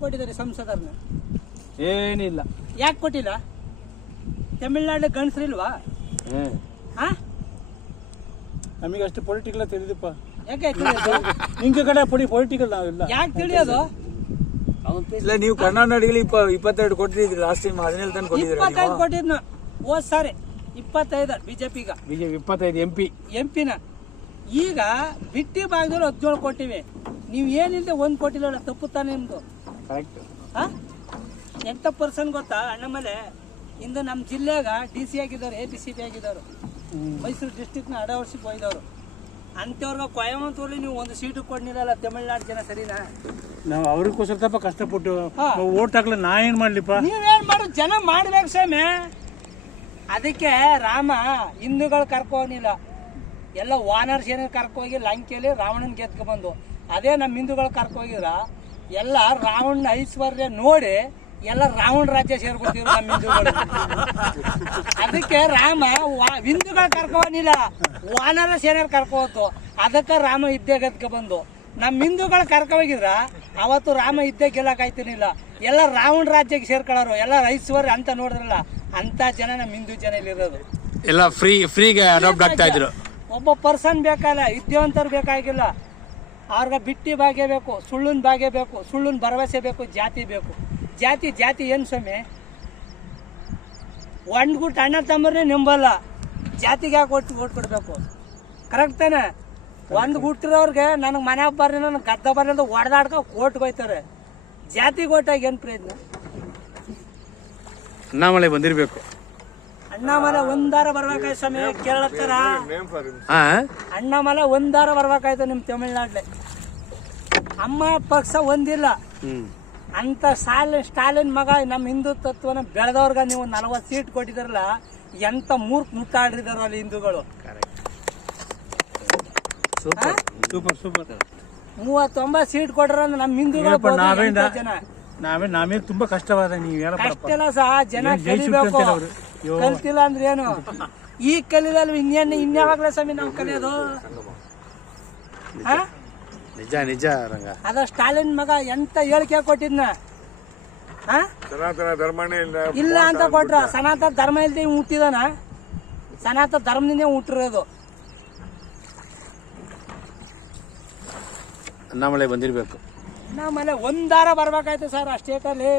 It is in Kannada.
ಕೊಟ್ಟಿದ್ದಾರೆ ಸಂಸದರನ್ನ? ಏನಿಲ್ಲ. ಯಾಕೆ ಕೊಟ್ಟಿಲ್ಲ? ತಮಿಳ್ನಾಡು ಗಂಡಸ್ರಿಲ್ವಾ? ಹಾ. ನಮಗೆ ಅಷ್ಟು ಪೊಲಿಟಿಕಲ್ ತಿಳಿದಪ್ಪ. ಯಾಕೆ ತಿಳಿಯೋದು? ನಿಂಗೆ ಕಡೆ ಪುಡಿ ಪೊಲಿಟಿಕಲ್ ನಾವಿಲ್ಲ. ಯಾಕೆ ತಿಳಿಯೋದು? ಇಲ್ಲ ನೀವು ಕರ್ನಾಟಕದಲ್ಲಿ ಇಪ್ಪ ಇಪ್ಪತ್ತೆರಡು ಕೊಟ್ಟಿದ್ರಿ ಲಾಸ್ಟ್ ಟೈಮ್ ಹದಿನೇಳು ತನಕ ಕೊಟ್ಟಿದ್ರಿ ಇಪ್ಪತ್ತೈದು ಕೊಟ್ಟಿದ್ನು. ಹೋದ ಸಾರಿ. ಇಪ್ಪತ್ತೈದು ಬಿಜೆಪಿಗ. ಬಿಜೆಪಿ ಇಪ್ಪತ್ತೈದು ಎಂ ಪಿ ಎಂ ಪಿನ ಈಗ ಬಿಟ್ಟಿ ಭಾಗದಲ್ಲಿ ಹದಿನೇಳು ಕೊಟ್ಟಿವೆ. ನೀವು ಏನಿಲ್ಲದೆ ಒಂದು ಕೊಟ್ಟಿಲ್ಲ ತಪ್ಪು ತಾನೆ ನಿಮ್ದು. ಎಂತ ಪರ್ಸನ್ ಗೊತ್ತಾ? ಅಣ್ಣಮಲೆ? ಇಂದು ನಮ್ಮ ಜಿಲ್ಲೆಗ ಡಿ ಸಿ ಆಗಿದ್ದವ್ರು ಎ ಪಿ ಸಿ ಪಿ ಆಗಿದ್ದವರು ಮೈಸೂರು ಡಿಸ್ಟಿಕ್ನ ಅಡವರ್ಸಿಗೆ ಹೋಗಿದವರು ಅಂಥವ್ರಿಗೆ ಕೊಯಮತ್ತೂರಲ್ಲಿ ನೀವು ಒಂದು ಸೀಟು ಕೊಡ್ನಿರಲ್ಲ ತಮಿಳ್ನಾಡು ಜನ ಸರಿನಾ? ನಾವು ಅವ್ರಿಗೋಸ್ಕರ ತಪ್ಪ ಕಷ್ಟಪಟ್ಟು. ಓಟ್ ಹಾಕ್ಲ ನಾ ಏನ್ ಮಾಡ್ಲಿಪ್ಪ? ನೀವೇನ್ ಮಾಡು ಜನ ಮಾಡ್ಬೇಕು ಸ್ವಾಮಿ. ಅದಕ್ಕೆ ರಾಮ ಹಿಂದೂಗಳು ಕರ್ಕೋನಿಲ್ಲ ಎಲ್ಲ ವಾನರ್ಸ್ ಏನೇನು ಕರ್ಕೋಗಿ ಲಂಕೆಯಲ್ಲಿ ರಾವಣನ ಗೆದ್ಕೊ ಬಂದು. ಅದೇ ನಮ್ಮ ಹಿಂದೂಗಳು ಕರ್ಕೋಗಿದ್ರ ಎಲ್ಲ ರಾವಣ ಐಶ್ವರ್ಯ ನೋಡಿ ಎಲ್ಲ ರಾವಣ ರಾಜ್ಯ ಸೇರ್ಕೊತೀವಿ ನಮ್ಮ ಹಿಂದೂಗಳು. ಅದಕ್ಕೆ ರಾಮ ಹಿಂದೂಗಳು ಕರ್ಕೋನಿಲ್ಲ ವಾನರ ಸೇನೆಯವ್ರು ಕರ್ಕೋತು ಅದಕ್ಕೆ ರಾಮ ಇದ್ದೇ ಗದ್ಕ ಬಂದು. ನಮ್ಮ ಹಿಂದೂಗಳು ಕರ್ಕೋಗಿದ್ರ ಅವತ್ತು ರಾಮ ಇದ್ದೇ ಗೆಲ್ಲಕಾಯ್ತಿರ್ಲಿಲ್ಲ. ಎಲ್ಲ ರಾವಣ ರಾಜ್ಯಕ್ಕೆ ಸೇರ್ಕೊಳ್ಳೋರು ಎಲ್ಲ ಐಶ್ವರ್ಯ ಅಂತ ನೋಡಿದ್ರಲ್ಲ ಅಂತ ಜನ ನಮ್ಮ ಹಿಂದೂ ಜನ ಇಲ್ಲಿರೋದು ಎಲ್ಲ ಫ್ರೀ ಫ್ರೀಗೆ ಅಡಾಪ್ಟ್ ಆಗ್ತಾ ಇದ್ರು. ಒಬ್ಬ ಪರ್ಸನ್ ಬೇಕಲ್ಲ ವಿದ್ಯಾವಂತರು ಬೇಕಾಗಿಲ್ಲ. ಅವ್ರಿಗೆ ಬಿಟ್ಟಿ ಭಾಗ್ಯ ಬೇಕು ಸುಳ್ಳಿನ ಭಾಗ್ಯ ಬೇಕು ಸುಳ್ಳಿನ ಭರವಸೆ ಬೇಕು ಜಾತಿ ಬೇಕು. ಜಾತಿ ಜಾತಿ ಏನು ಸ್ವಾಮಿ? ಒಂದು ಗುಟ್ಟು ಅಣ್ಣ ತಮ್ಮರೇ ನಿಂಬಲ್ಲ. ಜಾತಿಗೆ ಯಾಕೆ ಒಟ್ಟು ಓಟ್ ಕೊಡ್ಬೇಕು? ಕರೆಕ್ಟ್ ತಾನೆ? ಒಂದು ಗುಟ್ಟಿರೋರ್ಗೆ ನನಗೆ ಮನೆ ಬರ್ರಿ ನನಗೆ ಗದ್ದ ಬರ್ರಿ ಅಂತ ಹೊಡೆದಾಡ್ಕೊ ಓಟ್ಗೆ ಹೋಯ್ತಾರೆ. ಜಾತಿಗೆ ಓಟಾಗಿ ಏನು ಪ್ರಯತ್ನ? ಅಣ್ಣಾಮಲೆ ಬಂದಿರಬೇಕು. ಅಣ್ಣಾಮಲೆ ಒಂದಾರ ಬರ್ಬೇಕಾಯ್ತು ಸ್ವಾಮಿ ಕೇಳತ್ತಾರ ಅಣ್ಣಾಮಲೆ ಒಂದಾರ ಬರ್ಬೇಕಾಯ್ತು ನಿಮ್ಮ ತಮಿಳ್ನಾಡ್ಲಿ. ಅಮ್ಮ ಪಕ್ಷ ಒಂದಿಲ್ಲ. ಹ್ಮ್. ಅಂತ ಸ್ಟಾಲಿನ್ ಸ್ಟಾಲಿನ್ ಮಗ ನಮ್ಮ ಹಿಂದೂ ತತ್ವನ ಬೆಳೆದವ್ರಿಗೆ ನೀವು ನಲವತ್ತು ಸೀಟ್ ಕೊಟ್ಟಿದ್ರಲ್ಲ ಎಂತ ಮೂರ್ಖ ಮುಟ್ಟಾಡಿದಾರ ಅಲ್ಲಿ ಹಿಂದೂಗಳು. ಸೂಪರ್. Super super. ಮೂವತ್ತೊಂಬತ್ತು ಸೀಟ್ ಕೊಟ್ರ ನಮ್ಮ ಹಿಂದೂಗಳು ಜನ? ನಾವೇ ನಾವೇ ತುಂಬಾ ಕಷ್ಟವಾದ ನೀವು ಕಷ್ಟಲ್ಲ ಸಹ ಜನ ಕಲಿಬೇಕು. ಕಲ್ತಿಲ್ಲ ಅಂದ್ರೆ ಏನು? ಈಗ ಕಲಿದಲ್ವ ಇನ್ನೇನು ಇನ್ಯಾವಾಗ್ಲೇ ಸ್ವಾಮಿ ನಾವು ಕಲಿಯೋದು? ಹಾ? ನಿಜ ನಿಜ ರಂಗ. ಅದ ಸ್ಟಾಲಿನ್ ಮಗ ಎಂತ ಹೇಳಿಕೆ ಕೊಟ್ಟಿದ್ನ? ಹಾ ಸನಾತನ ಧರ್ಮನೇ ಇಲ್ಲ ಇಲ್ಲ ಅಂತ ಕೊಟ್ರ. ಸನಾತನ ಧರ್ಮ ಇಲ್ದೆ ಇವ್ನ್ ಹುಟ್ಟಿದಾನ? ಸನಾತನ ಧರ್ಮದಿಂದ ಹುಟ್ಟಿರೋದು. ಅಣ್ಣಾಮಲೆ ಬಂದಿರ್ಬೇಕು. ನಮ್ಮನೆ ಒಂದಾರ ಬರ್ಬೇಕಾಯ್ತು ಸರ್ ಆ ಸ್ಟೇಟಲ್ಲಿ